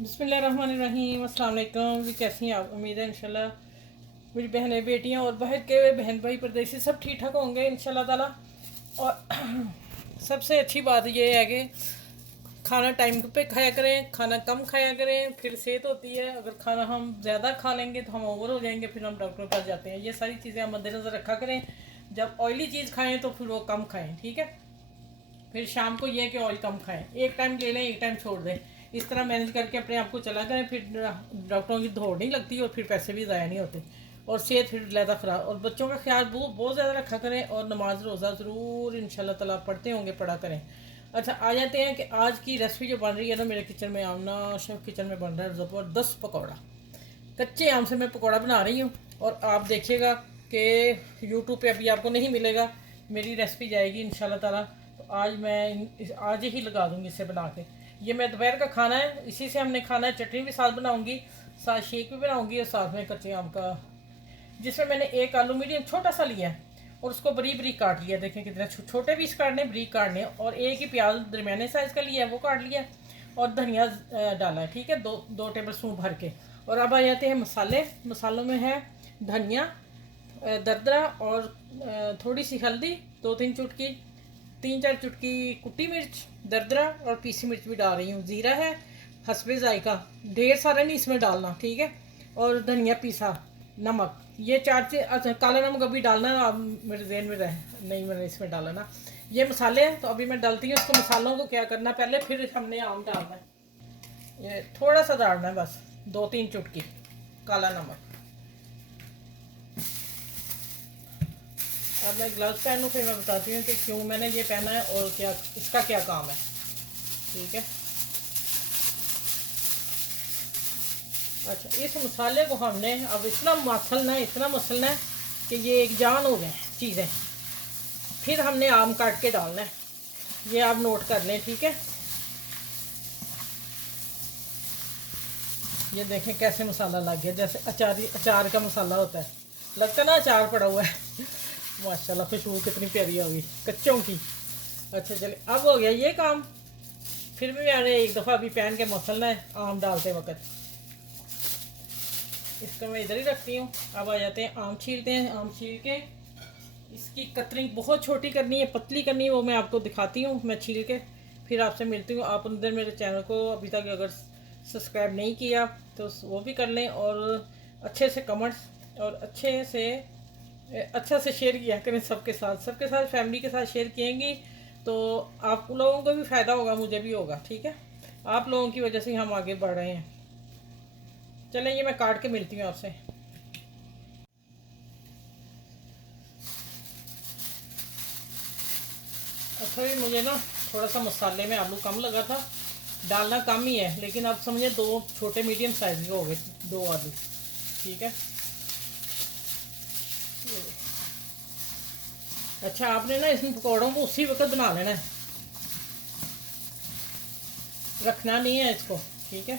बिस्मिल्लाहिर्रहमानिर्रहीम। अस्सलाम वालेकुम जी, कैसी हैं आप? उम्मीद है इंशाल्लाह मेरी बहनें बेटियां और बाहर के बहन भाई परदेसी सब ठीक ठाक होंगे इंशाल्लाह ताला। और सबसे अच्छी बात यह है कि खाना टाइम पे खाया करें, खाना कम खाया करें, फिर सेहत होती है। अगर खाना हम ज़्यादा खा लेंगे तो हम ओवर हो जाएंगे, फिर हम डॉक्टर के पास जाते हैं। ये सारी चीज़ें आप मद्देनज़र रखा करें। जब ऑयली चीज़ खाएँ तो फिर वो कम खाएँ, ठीक है। फिर शाम को ये है कि ऑयल कम खाएं, एक टाइम ले लें, एक टाइम छोड़ दें। इस तरह मैनेज करके अपने आप को चला करें, फिर डॉक्टरों की दौड़ नहीं लगती और फिर पैसे भी ज़ाया नहीं होते और सेहत फिर ज़्यादा ख़राब। और बच्चों का ख्याल बहुत ज़्यादा रखा करें और नमाज रोज़ा ज़रूर इंशाल्लाह ताला पढ़ते होंगे, पढ़ा करें। अच्छा, आ जाते हैं कि आज की रेसिपी जो बन रही है ना मेरे किचन में, आमना शेफ किचन में बन रहा है ज़बरदस्त पकौड़ा। कच्चे आम से मैं पकौड़ा बना रही हूँ और आप देखिएगा कि यूट्यूब पे अभी आपको नहीं मिलेगा, मेरी रेसिपी जाएगी इंशाल्लाह ताला। तो आज मैं आज ही लगा दूँगी इसे बना के। ये मैं दोपहर का खाना है, इसी से हमने खाना है। चटनी भी साथ बनाऊँगी, साथ शेक भी बनाऊँगी और साथ में कच्चे आम का, जिसमें मैंने एक आलू मीडियम छोटा सा लिया है और उसको बरीक बरीक काट लिया। देखें कितने छोटे पीस काटने, बरीक काटने। और एक ही प्याज दरमियाने साइज़ का लिया है, वो काट लिया। और धनिया डाला है, ठीक है, दो दो टेबल स्पून भर के। और अब आ जाते हैं मसाले। मसालों में है धनिया दरदरा और थोड़ी सी हल्दी, 2-3 चुटकी, 3-4 चुटकी कुटी मिर्च दरदरा और पीसी मिर्च भी डाल रही हूँ। ज़ीरा है हस्बे जायका, ढेर सारा नहीं इसमें डालना, ठीक है। और धनिया पीसा, नमक, ये चार चीज। अच्छा, काला नमक अभी डालना, अब मेरे जहन में रहे, नहीं मैंने इसमें डाला ना। ये मसाले हैं तो अभी मैं डालती हूँ इसको। मसालों को क्या करना पहले, फिर हमने आम डालना है। ये थोड़ा सा डालना है बस, 2-3 चुटकी काला नमक। अब मैं ग्लव्स पहनूँ, फिर मैं बताती हूँ कि क्यों मैंने ये पहना है और क्या इसका क्या काम है, ठीक है। अच्छा, इस मसाले को हमने अब इतना मसलना है कि ये एक जान हो गए चीज़ें। फिर हमने आम काट के डालना है, ये आप नोट कर लें, ठीक है। ये देखें कैसे मसाला लग गया, जैसे अचार का मसाला होता है, लगता है ना अचार पड़ा हुआ है। माशाल्लाह खुशबू कितनी प्यारी होगी कच्चों की। अच्छा चले, अब हो गया ये काम। फिर भी मैंने एक दफ़ा अभी पहन के मसलना है आम डालते वक्त। इसको मैं इधर ही रखती हूँ। अब आ जाते हैं आम छीलते हैं। आम छील के इसकी कतरिंग बहुत छोटी करनी है, पतली करनी है, वो मैं आपको दिखाती हूँ मैं छील के। फिर आपसे मिलती हूँ। आप अंदर मेरे चैनल को अभी तक अगर सब्सक्राइब नहीं किया तो वो भी कर लें, और अच्छे से कमेंट्स और अच्छा से शेयर किया करें सबके साथ फैमिली के साथ शेयर किएंगी तो आप लोगों को भी फ़ायदा होगा, मुझे भी होगा, ठीक है। आप लोगों की वजह से हम आगे बढ़ रहे हैं। चलें, ये मैं काट के मिलती हूँ आपसे। अच्छा, भी मुझे ना थोड़ा सा मसाले में आलू कम लगा था, डालना कम ही है, लेकिन आप समझिए 2 छोटे मीडियम साइज़ के हो गए 2 आलू, ठीक है। अच्छा, आपने ना इसमें पकौड़ों को उसी वक्त बना लेना है, रखना नहीं है इसको, ठीक है।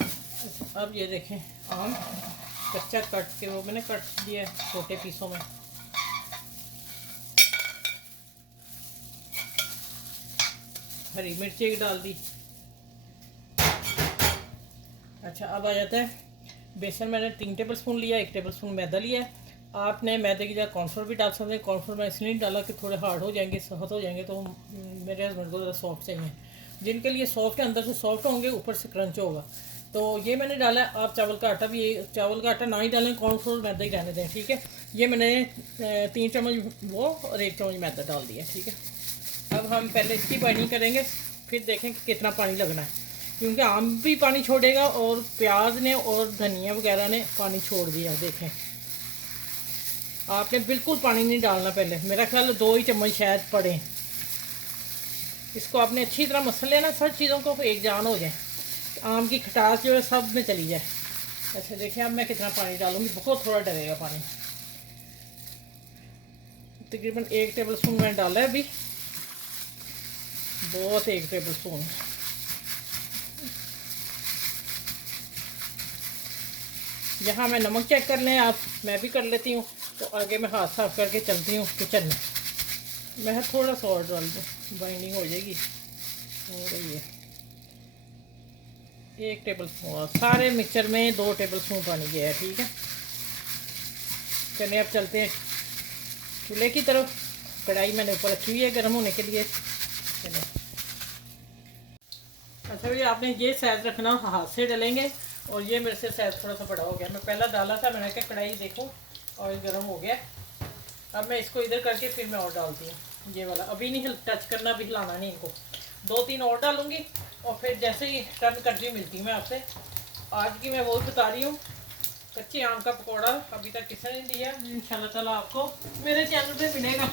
अच्छा, अब ये देखें आम कच्चा कट के वो मैंने कट दिया छोटे पीसों में। हरी मिर्ची एक डाल दी। अच्छा, अब आ जाता है बेसन। मैंने 3 टेबल स्पून लिया, 1 टेबल स्पून मैदा लिया है। आपने मैदे की जगह कॉर्नफ्लोर भी डाल सकते हैं। कॉर्नफ्लोर मैं इसलिए नहीं डाला कि थोड़े हार्ड हो जाएंगे, सख्त हो जाएंगे, तो मेरे हस्बैंड को ज़रा सॉफ्ट चाहिए। जिनके लिए सॉफ्ट है, अंदर से सॉफ्ट होंगे, ऊपर से क्रंच होगा, तो ये मैंने डाला है। आप चावल का आटा भी, चावल का आटा ना ही डालें, कॉर्नफ्लोर मैदा ही रहने दें, ठीक है। ये मैंने 3 चम्मच वो और 1 चम्मच मैदा डाल दिया, ठीक है। अब हम पहले इसकी बाइंडिंग करेंगे, फिर देखें कि कितना पानी लगना है, क्योंकि आम भी पानी छोड़ेगा और प्याज ने और धनिया वगैरह ने पानी छोड़ दिया। देखें, आपने बिल्कुल पानी नहीं डालना पहले, मेरा ख्याल है 2 ही चम्मच शायद पड़े। इसको आपने अच्छी तरह मसल लेना, सब चीज़ों को एक जान हो जाए, आम की खटास जो है सब में चली जाए। अच्छा देखिए, अब मैं कितना पानी डालूंगी, बहुत थोड़ा डलेगा पानी। तकरीबन 1 टेबल स्पून मैंने डाला है अभी, बहुत 1 टेबल स्पून। यहाँ मैं नमक चेक कर लें आप, मैं भी कर लेती हूँ। तो आगे मैं हाथ साफ करके चलती हूँ किचन में। मैं थोड़ा सा और डाल दूँ, बाइंडिंग हो जाएगी, हो रही है। 1 टेबल स्पून, सारे मिक्सचर में 2 टेबल स्पून पानी गया है। ठीक है, चलिए अब चलते हैं चूल्हे की तरफ। कढ़ाई मैंने ऊपर रखी हुई है गर्म होने के लिए। चलिए, अच्छा भैया आपने ये साइज़ रखना, हाथ से डलेंगे। और ये मेरे से साइज़ थोड़ा सा बड़ा हो गया, मैं पहला डाला था, मैंने कहा कढ़ाई देखो ऑयल गर्म हो गया। अब मैं इसको इधर करके फिर मैं और डालती हूँ ये वाला। अभी नहीं टच करना, अभी हिलाना नहीं इनको। 2-3 और डालूंगी और फिर जैसे ही टर्न करती मिलती हूँ मैं आपसे। आज की मैं वो बता रही हूँ, कच्चे आम का पकौड़ा अभी तक किसी ने दिया, इंशाल्लाह ताला आपको मेरे चैनल पे मिलेगा।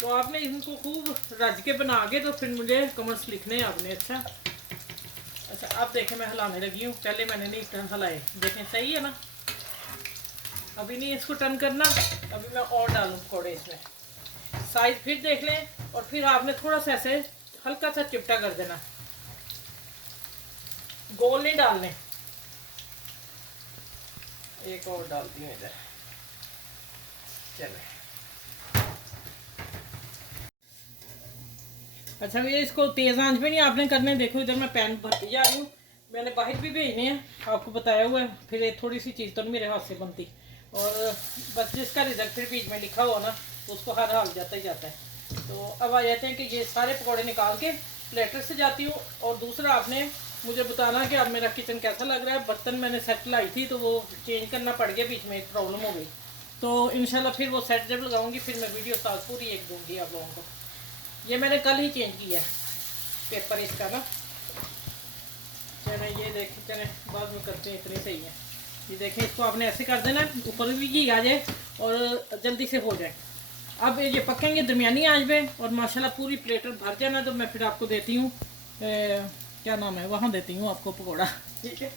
तो आपने इनको खूब रज के बना के तो फिर मुझे कमेंट्स लिखने हैं आपने। अच्छा अब देखें मैं हिलाने लगी हूँ, पहले मैंने नहीं इस तरह हिलाए, देखें सही है ना। अभी नहीं इसको टर्न करना, अभी मैं और डालूँ पकौड़े इसमें। साइज फिर देख लें और फिर आपने थोड़ा सा ऐसे हल्का सा चिपटा कर देना, गोल नहीं डालने। एक और डालती हूँ इधर। चले, अच्छा भैया इसको तेज़ आंच पे नहीं आपने करने। देखो इधर मैं पैन भरती जा रही हूँ, मैंने बाहर भी भेजने हैं, आपको बताया हुआ है। फिर एक थोड़ी सी चीज़ तो नहीं मेरे हाथ से बनती। और बस जिसका रिजल्ट फिर बीच में लिखा हुआ ना, तो उसको हर हाल जाता ही जाता है। तो अब आ जाते हैं कि ये सारे पकौड़े निकाल के प्लेटर से जाती हूँ। और दूसरा आपने मुझे बताना कि अब मेरा किचन कैसा लग रहा है। बर्तन मैंने सेट लाई थी तो वो चेंज करना पड़ गया, बीच में एक प्रॉब्लम हो गई। तो इंशाल्लाह फिर वो सेट जब लगाऊंगी फिर मैं वीडियो साथ पूरी एक दूंगी आप लोगों को। ये मैंने कल ही चेंज किया है पेपर इसका ना। चले ये देखें, चले बाद में करते हैं, इतनी सही है। ये देखें, इसको आपने ऐसे कर देना ऊपर भी घी आ जाए और जल्दी से हो जाए। अब ये पकेंगे दरमियानी आंच पे और माशाल्लाह पूरी प्लेटर भर जाना। तो मैं फिर आपको देती हूँ क्या नाम है, वहाँ देती हूँ आपको पकौड़ा। ठीक है,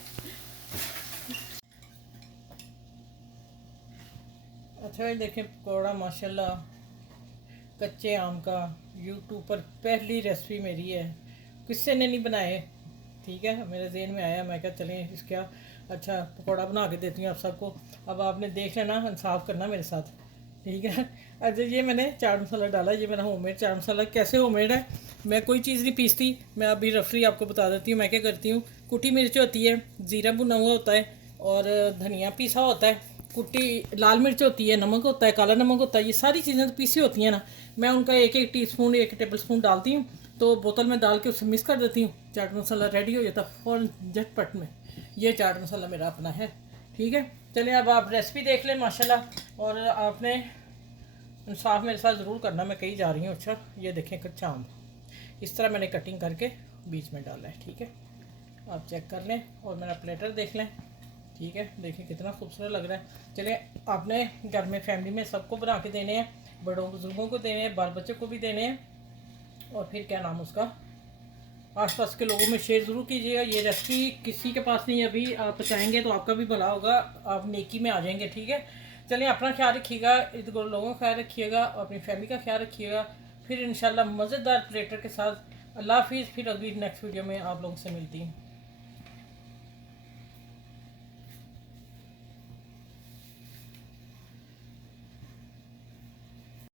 अच्छा ये देखें पकौड़ा माशाल्लाह कच्चे आम का। यूट्यूब पर पहली रेसिपी मेरी है, किसी ने नहीं बनाए। ठीक है, मेरे ज़हन में आया, मैं क्या चलें इसका अच्छा पकौड़ा बना के देती हूँ आप सबको। अब आपने देख लेना, इंसाफ करना मेरे साथ। ठीक है, अच्छा ये मैंने चाट मसाला डाला, ये मेरा होममेड चाट मसाला। कैसे होममेड है, मैं कोई चीज़ नहीं पीसती, मैं अभी रफली आपको बता देती हूँ। मैं क्या करती हूँ, कुटी मिर्च होती है, ज़ीरा भुना हुआ होता है और धनिया पीसा होता है, कुटी लाल मिर्च होती है, नमक होता है, काला नमक होता है, ये सारी चीज़ें तो पीसी होती हैं ना। मैं उनका 1-1 टीस्पून 1 टेबल स्पून डालती हूँ, तो बोतल में डाल के उसे मिक्स कर देती हूँ। चाट मसाला रेडी हो जाता फ़ौरन झटपट में। ये चाट मसाला मेरा अपना है। ठीक है, चलिए अब आप रेसिपी देख लें माशाल्लाह। और आपने इंसाफ मेरे साथ ज़रूर करना, मैं कहीं जा रही हूँ। अच्छा ये देखें कच्चा आम, इस तरह मैंने कटिंग करके बीच में डाला है। ठीक है, आप चेक कर लें और मेरा प्लेटर देख लें। ठीक है, देखिए कितना खूबसूरत लग रहा है। चलिए, आपने घर में फैमिली में सबको बना के देने हैं, बड़ों बुजुर्गों को देने हैं, बाल बच्चों को भी देने हैं। और फिर क्या नाम उसका, आसपास के लोगों में शेयर ज़रूर कीजिएगा। ये रेसिपी किसी के पास नहीं, अभी आप चाहेंगे तो आपका भी भला होगा, आप नेकी में आ जाएंगे। ठीक है, चलिए अपना ख्याल रखिएगा, इर्द गिर्द लोगों का ख्याल रखिएगा और अपनी फैमिली का ख्याल रखिएगा। फिर इंशाल्लाह मज़ेदार प्लेटर के साथ अल्लाह हाफिज़। फिर अगली नेक्स्ट वीडियो में आप लोगों से मिलती हूँ।